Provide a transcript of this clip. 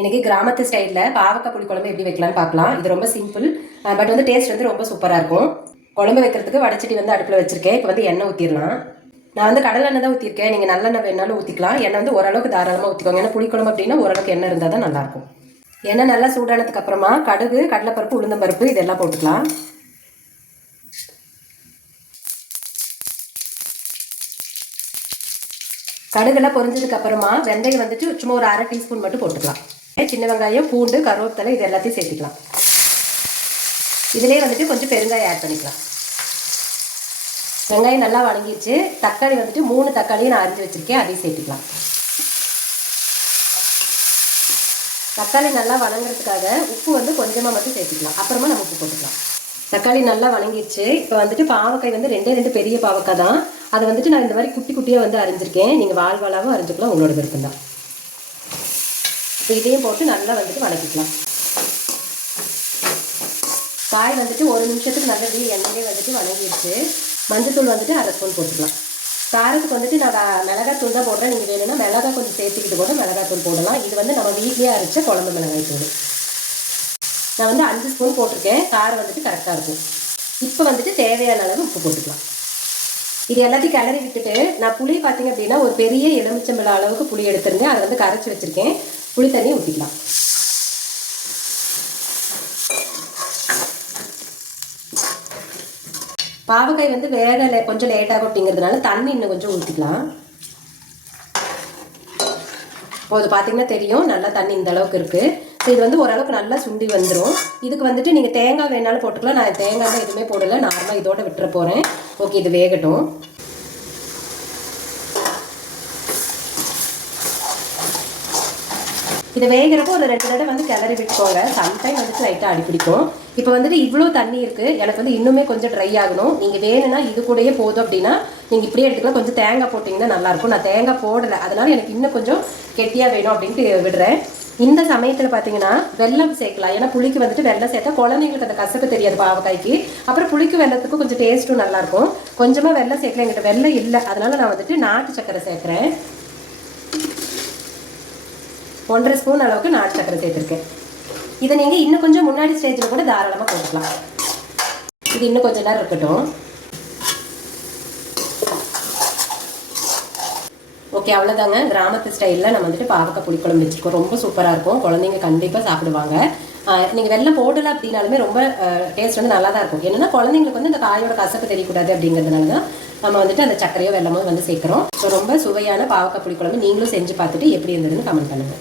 இன்றைக்கி கிராமத்து ஸ்டைலில் பாவக்காய் புளி குழம்பு எப்படி வைக்கலான்னு பார்க்கலாம். இது ரொம்ப சிம்பிள், பட் வந்து டேஸ்ட் வந்து ரொம்ப சூப்பராக இருக்கும். குழம்பு வைக்கிறதுக்கு வடச்சட்டி வந்து அடுப்பில் வச்சுருக்கேன். இப்போ வந்து எண்ணெய் ஊற்றிடலாம். நான் வந்து கடலை எண்ணெய் தான் ஊற்றிருக்கேன். நீங்கள் நல்லெண்ணெய் வேணாலும் ஊற்றிக்கலாம். எண்ணெய் வந்து ஓரளவுக்கு தாராளமாக ஊற்றிக்கோங்க. ஏன்னா புளி குழம்பு அப்படின்னா ஓரளவுக்கு எண்ணெய் இருந்தால் தான் நல்லாயிருக்கும். எண்ணெய் நல்லா சூடானதுக்கு அப்புறமா கடுகு, கடலைப்பருப்பு, உளுந்தம்பருப்பு இதெல்லாம் போட்டுக்கலாம். கடுகெல்லாம் பொரிஞ்சதுக்கு அப்புறமா வெந்தயம் வந்துட்டு சும்மா ஒரு 1/2 டீஸ்பூன் மட்டும் போட்டுக்கலாம். சின்ன வெங்காயம், பூண்டு, கருவேப்பிலை இது எல்லாத்தையும் சேர்த்துக்கலாம். இதிலே வந்துட்டு கொஞ்சம் பெருங்காயம் ஆட் பண்ணிக்கலாம். வெங்காயம் நல்லா வதங்கிடுச்சு. தக்காளி வந்துட்டு 3 தக்காளியும் நான் அரிஞ்சு வச்சுருக்கேன், அதையும் சேர்த்துக்கலாம். தக்காளி நல்லா வதங்கிறதுக்காக உப்பு வந்து கொஞ்சமாக மட்டும் சேர்த்துக்கலாம். அப்புறமா நம்ம உப்பு போட்டுக்கலாம். தக்காளி நல்லா வதங்கிடுச்சு. இப்போ வந்துட்டு பாவக்காய் வந்து 2 பெரிய பாவக்காய் தான். அதை வந்துட்டு நான் இந்த மாதிரி குட்டி குட்டியாக வந்து அரிஞ்சிருக்கேன். நீங்கள் வால்வாலாகவும் அரிஞ்சிக்கலாம், உங்களோட விருப்பம் தான். இப்போ இதையும் போட்டு நல்லா வந்துட்டு வதக்கிக்கலாம். காய் வந்துட்டு 1 நிமிஷத்துக்கு நல்லா எண்ணெயிலே வந்துட்டு வதங்கிடுச்சு. மஞ்சத்தூள் வந்துட்டு 1/2 ஸ்பூன் போட்டுக்கலாம். காரத்துக்கு வந்துட்டு நான் மிளகாத்தூள் தான் போடுறேன். நீங்கள் வேணும்னா மிளகாய் கொஞ்சம் சேர்த்துக்கிட்டு கூட மிளகாத்தூள் போடலாம். இது வந்து நம்ம வீட்லேயே அரைச்ச குழம்பு மிளகாய் தூள். நான் வந்து 5 ஸ்பூன் போட்டிருக்கேன். காரம் வந்துட்டு கரெக்டாக இருக்கும். இப்போ வந்துட்டு தேவையான அளவு உப்பு போட்டுக்கலாம். இது எல்லாத்தையும் கிளறி விட்டுட்டு நான் புளி பார்த்தீங்க அப்படின்னா ஒரு பெரிய எலுமிச்சம்பழம் அளவுக்கு புளி எடுத்துருந்தேன். அதை வந்து கரைச்சி வச்சுருக்கேன். புளி தண்ணியை ஊற்றிக்கலாம். பாவக்காய் வந்து வேக கொஞ்சம் லேட்டாகும் அப்படிங்கிறதுனால தண்ணி இன்னும் கொஞ்சம் ஊற்றிக்கலாம். இப்போ அது பார்த்தீங்கன்னா தெரியும், நல்லா தண்ணி இந்த அளவுக்கு இருக்குது. ஸோ இது வந்து ஓரளவுக்கு நல்லா சுண்டி வந்துடும். இதுக்கு வந்துட்டு நீங்கள் தேங்காய் வேணாலும் போட்டுக்கலாம். நான் தேங்காய் எதுவுமே போடலை, நார்மலாக இதோட விட்டுற போகிறேன். ஓகே, இது வேகட்டும். இதை வேகிறப்போ ஒரு 2 தடவை வந்து கிளறி விட்டுக்கோங்க. சம்டைம் வந்துட்டு லைட்டாக அடிப்பிடிக்கும். இப்போ வந்துட்டு இவ்வளோ தண்ணி இருக்குது. எனக்கு வந்து இன்னுமே கொஞ்சம் ட்ரை ஆகணும். நீங்கள் வேணும்னா இது கூடயே போதும் அப்படின்னா நீங்கள் இப்படியே எடுத்துக்கலாம். கொஞ்சம் தேங்காய் போட்டிங்கன்னா நல்லாயிருக்கும். நான் தேங்காய் போடலை, அதனால் எனக்கு இன்னும் கொஞ்சம் கெட்டியாக வேணும் அப்படின்ட்டு விடுறேன். இந்த சமயத்தில் பார்த்தீங்கன்னா வெல்லம் சேர்க்கலாம். ஏன்னா புளிக்கு வந்துட்டு வெல்லம் சேர்த்தா குழந்தைங்களுக்கு அந்த கசப்பு தெரியாது பாவக்காய்க்கு. அப்புறம் புளிக்கு வெல்லத்துக்கும் கொஞ்சம் டேஸ்ட்டும் நல்லாயிருக்கும். கொஞ்சமாக வெல்லம் சேர்க்கலாம். என்கிட்ட வெல்லம் இல்லை, அதனால் நான் வந்துட்டு நாட்டு சக்கரை சேர்க்குறேன். 1/2 ஸ்பூன் அளவுக்கு நாட்டு சக்கரை சேர்த்துருக்கேன். இதை நீங்கள் இன்னும் கொஞ்சம் முன்னாடி ஸ்டேஜில் கூட தாராளமாக போட்டுக்கலாம். இது இன்னும் கொஞ்சம் நேரம் இருக்கட்டும். ஓகே, அவ்வளோதாங்க. கிராமத்து ஸ்டைலில் நம்ம வந்துட்டு பாவக்காய் புளிக்குழம்பு வச்சுருக்கோம். ரொம்ப சூப்பராக இருக்கும். குழந்தைங்க கண்டிப்பாக சாப்பிடுவாங்க. நீங்கள் வெல்லம் போடலை அப்படின்னாலுமே ரொம்ப டேஸ்ட் வந்து நல்லா தான் இருக்கும். என்னென்னா குழந்தைங்களுக்கு வந்து இந்த காயோட கசப்பு தெரியக்கூடாது அப்படிங்கிறதுனால தான் நம்ம வந்துட்டு அந்த சர்க்கரையோ வெல்லமோ வந்து சேர்க்குறோம். ஸோ ரொம்ப சுவையான பாவக்காய் புளிக்குழம்பு நீங்களும் செஞ்சு பார்த்துட்டு எப்படி இருந்ததுன்னு கமெண்ட் பண்ணுங்கள்.